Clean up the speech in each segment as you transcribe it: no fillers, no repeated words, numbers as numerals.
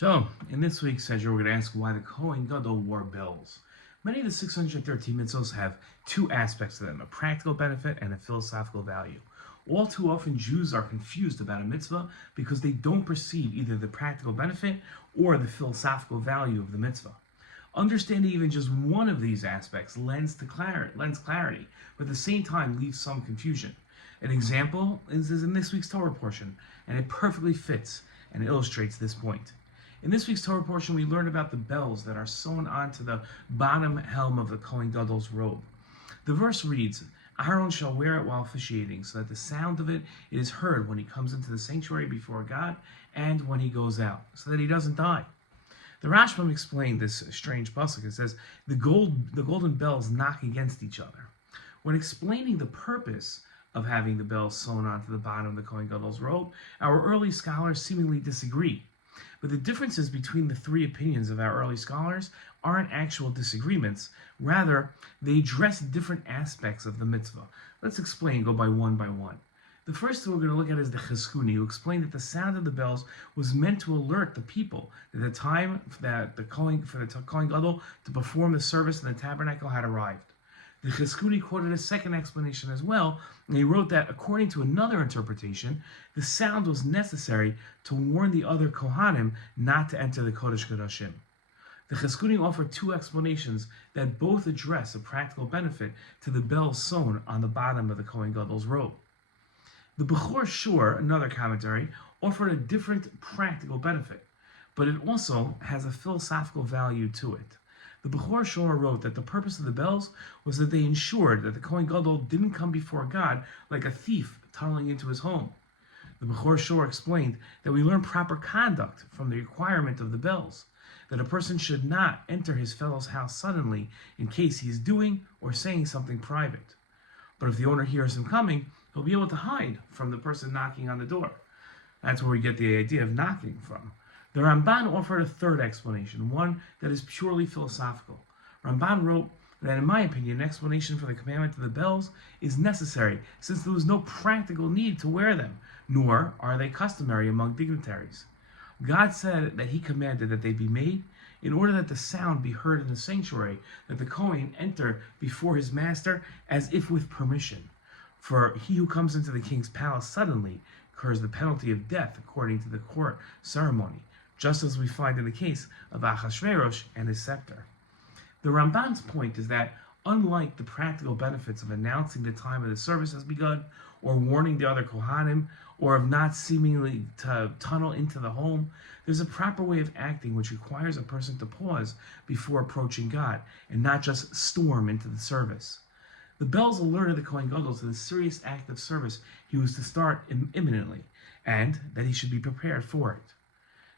So, in this week's Sedra, we're going to ask why the Cohen Gadol wore bells. Many of the 613 mitzvahs have two aspects to them, a practical benefit and a philosophical value. All too often, Jews are confused about a mitzvah because they don't perceive either the practical benefit or the philosophical value of the mitzvah. Understanding even just one of these aspects lends clarity, but at the same time leaves some confusion. An example is in this week's Torah portion, and it perfectly fits and illustrates this point. In this week's Torah portion, we learn about the bells that are sewn onto the bottom helm of the Cohen Gadol's robe. The verse reads, Aaron shall wear it while officiating, so that the sound of it is heard when he comes into the sanctuary before God and when he goes out, so that he doesn't die. The Rashbam explained this strange pasuk. It says, the golden bells knock against each other. When explaining the purpose of having the bells sewn onto the bottom of the Cohen Gadol's robe, our early scholars seemingly disagree. But the differences between the three opinions of our early scholars aren't actual disagreements. Rather, they address different aspects of the mitzvah. Let's explain, go by one. The first thing we're going to look at is the Cheskuni, who explained that the sound of the bells was meant to alert the people that the time that the Cohen Gadol to perform the service in the tabernacle had arrived. The Cheskuni quoted a second explanation as well, and he wrote that according to another interpretation, the sound was necessary to warn the other Kohanim not to enter the Kodesh Kodashim. The Cheskuni offered two explanations that both address a practical benefit to the bells sewn on the bottom of the Cohen Gadol's robe. The Bechor Shur, another commentary, offered a different practical benefit, but it also has a philosophical value to it. The Bechor Shur wrote that the purpose of the bells was that they ensured that the Cohen Gadol didn't come before God like a thief tunneling into his home. The Bechor Shur explained that we learn proper conduct from the requirement of the bells, that a person should not enter his fellow's house suddenly in case he is doing or saying something private. But if the owner hears him coming, he'll be able to hide from the person knocking on the door. That's where we get the idea of knocking from. The Ramban offered a third explanation, one that is purely philosophical. Ramban wrote that, in my opinion, an explanation for the commandment of the bells is necessary, since there was no practical need to wear them, nor are they customary among dignitaries. God said that he commanded that they be made in order that the sound be heard in the sanctuary, that the Kohen enter before his master as if with permission. For he who comes into the king's palace suddenly incurs the penalty of death according to the court ceremony, just as we find in the case of Achashverosh and his scepter. The Ramban's point is that, unlike the practical benefits of announcing the time of the service has begun, or warning the other Kohanim, or of not seemingly to tunnel into the home, there's a proper way of acting which requires a person to pause before approaching God, and not just storm into the service. The bells alerted the Cohen Gadol to the serious act of service he was to start imminently, and that he should be prepared for it.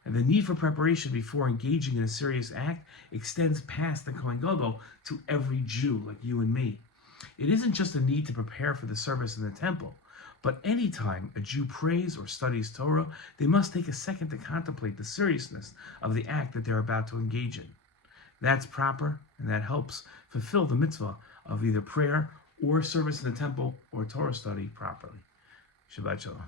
And the need for preparation before engaging in a serious act extends past the Cohen Gadol to every Jew like you and me. It isn't just a need to prepare for the service in the temple, but any time a Jew prays or studies Torah, they must take a second to contemplate the seriousness of the act that they're about to engage in. That's proper, and that helps fulfill the mitzvah of either prayer or service in the temple or Torah study properly. Shabbat Shalom.